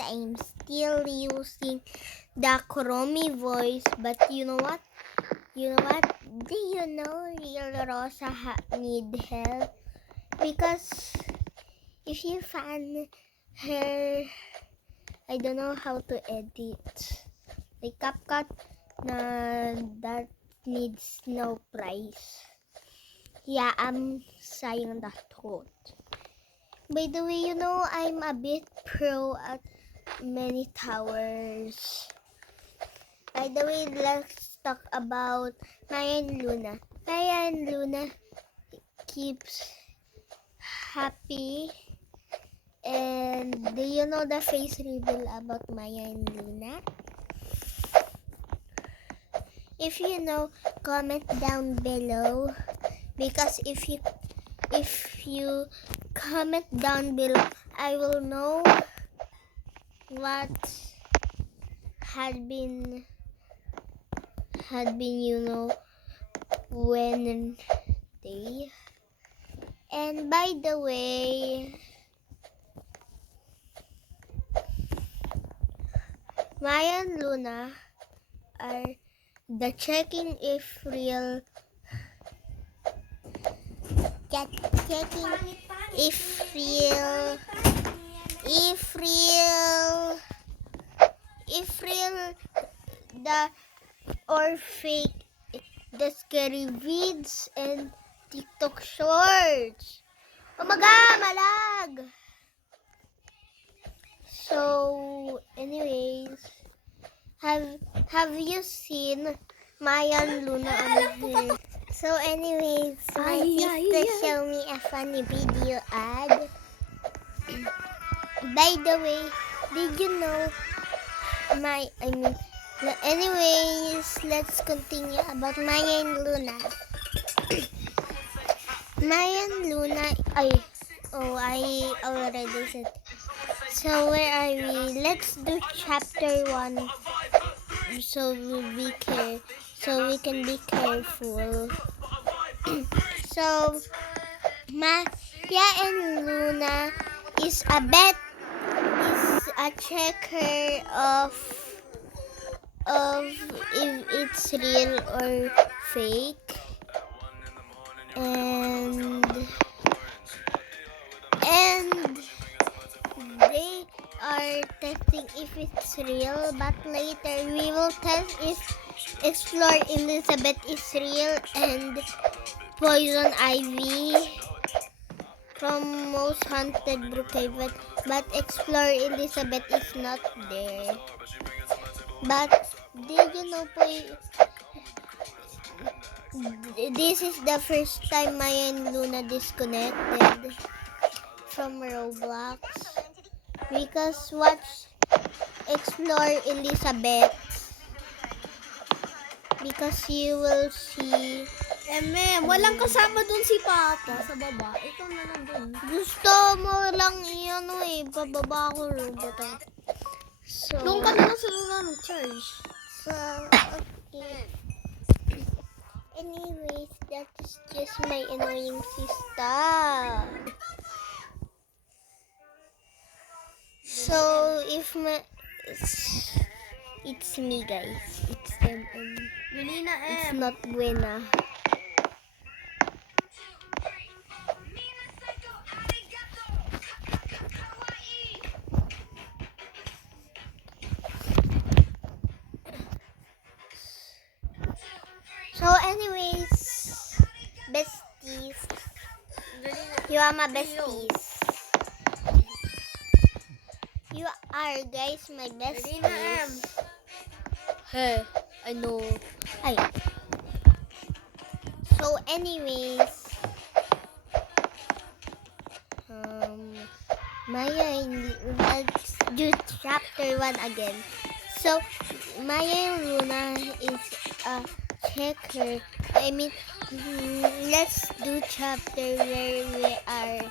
I'm still using the Kuromi voice, but you know what? Do you know Real Rosa need help? Because if you find her, I don't know how to edit. Like CapCut na that needs no price. Yeah, I'm saying that quote. By the way, I'm a bit pro at many towers. By the way, let's talk about Maya and Luna. Maya and Luna keeps happy. And do you know the face reveal about Maya and Luna? If you know, comment down below. Because if you comment down below, I will know what had been when they. And by the way, Maya and Luna are the checking if real the or fake the scary vids and TikTok shorts. Oh my god, malag! So anyways, have you seen Maya and Luna on here? So anyways, my sister showed me a funny video ad. By the way, did you know anyways, let's continue about Maya and Luna. Maya and Luna, I already said. So where are we? Let's do chapter 1 so we can be careful. So Maya and Luna is a checker of if it's real or fake, and they are testing if it's real, but later we will test if Explore Elizabeth is real and Poison Ivy from Most Haunted Brookhaven, but Explore Elizabeth is not there. But did you know this is the first time Maya and Luna disconnected from Roblox? Because watch Explore Elizabeth, because you will see. Walang kasama dun si Papa sa baba. Ito na lang dun. Gusto mo lang bababa ko robot. So, Doon ka na lang sa luna ng charge. So, okay. Anyways, that's just my annoying sister. So, it's me, guys. It's Melina It's not Buena. So anyways, besties. You are my besties. You are, guys, my besties. Hey, I know. Ay. So anyways, Maya, let's do chapter 1 again. So Maya and Luna is a checker. Let's do chapter where we are.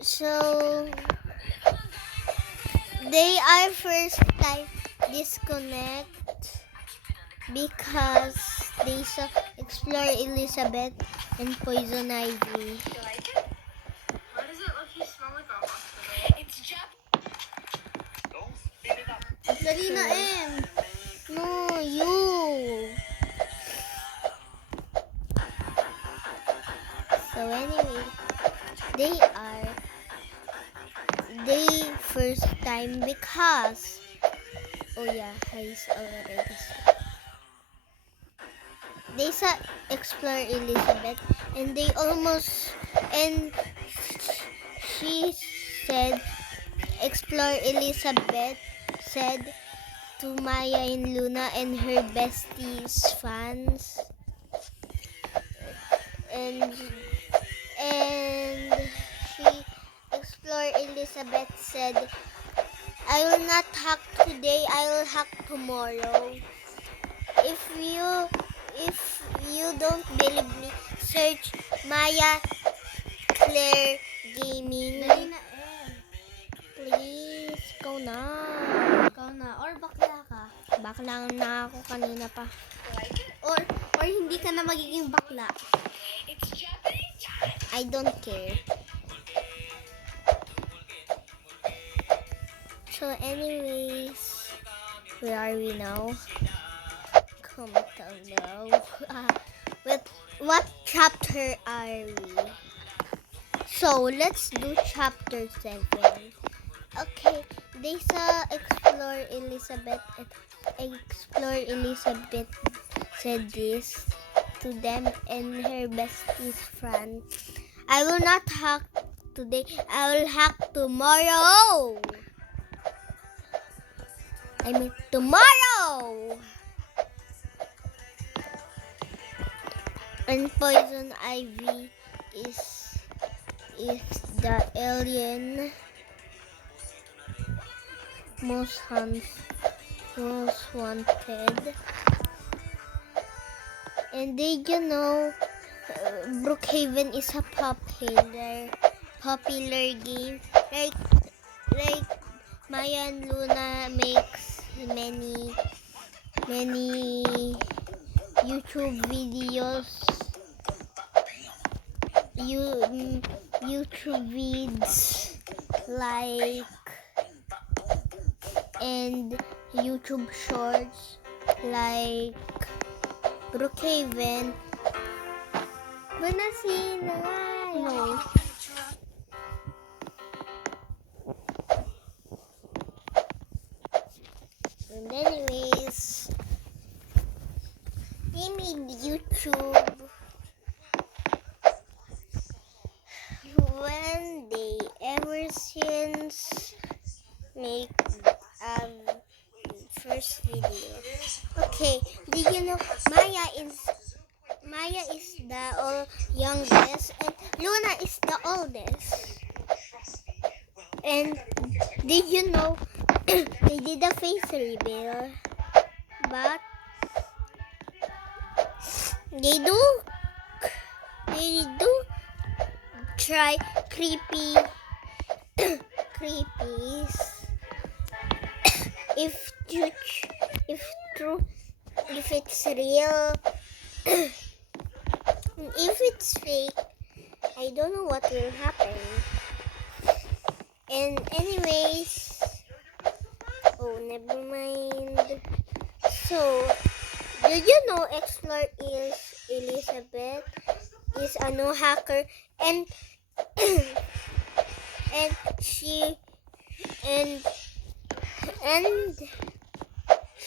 So they are first time disconnect because they saw Explore Elizabeth and Poison Ivy. Like it? Why does it look you smell like a hospital? It's Japanese. Dali na, M. No, you. So anyway, they first time because oh yeah, he's already they saw Explore Elizabeth and she said Explore Elizabeth said to Maya and Luna and her besties fans and she Explore Elizabeth said I will not hack today, I will hack tomorrow. If you don't believe me, search Maya Claire Gaming. Dali na, M. Please, go na. Ikaw na. Or bakla ka. Bakla na ako kanina pa. Or hindi ka na magiging bakla. I don't care. So anyways, where are we now? Comment down below. What chapter are we? So let's do chapter 7. Okay, they saw Explore Elizabeth said this to them and her besties friend. I will not hack today, I will hack tomorrow. I mean tomorrow. And Poison Ivy is the alien most wanted. And did you know Brookhaven is a popular game? Like Maya and Luna makes many YouTube videos. YouTube vids like and YouTube shorts like Brookhaven. No. And anyways, they made YouTube when they ever since make first video. Okay, did you know Maya is the youngest and Luna is the oldest. And did you know they did a face reveal, but they do try creepies if it's real. If it's fake, I don't know what will happen. And anyways, oh never mind. So did you know Explore Elizabeth is a no hacker and and she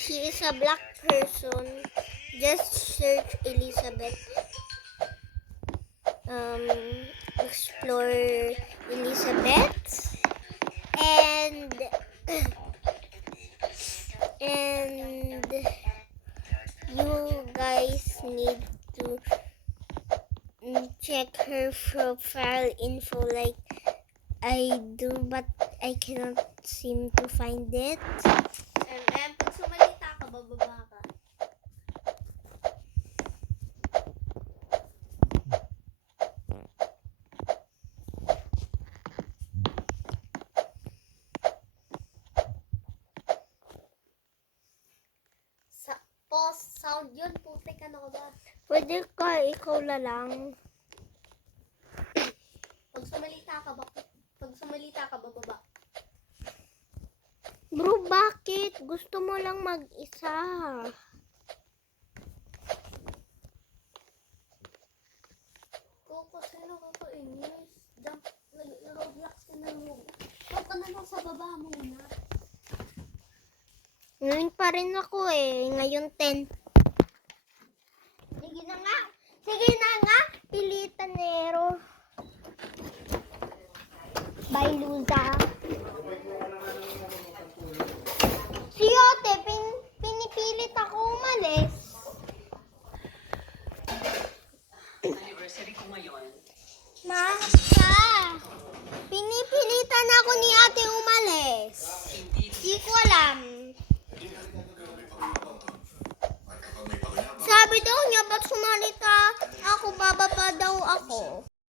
is a black person. Just search Elizabeth. Explore Elizabeth and you guys need to check her profile info like I do, but I cannot seem to find it. Pag sumalita ka, bababa ka. Sa post sound yun, putik ka na ko ba? Pwede ka, ikaw na lang. Pag sumalita ka, bababa. Bro, bakit? Gusto mo lang mag-isa. Koko, sino ka to English? Jump, nag-roblox ka na mo. Huwag ka na lang sa baba muna. Ngayon pa rin ako eh. Ngayon 10. Sige na nga. Sige na nga. Pilitanero. Bye, Luza.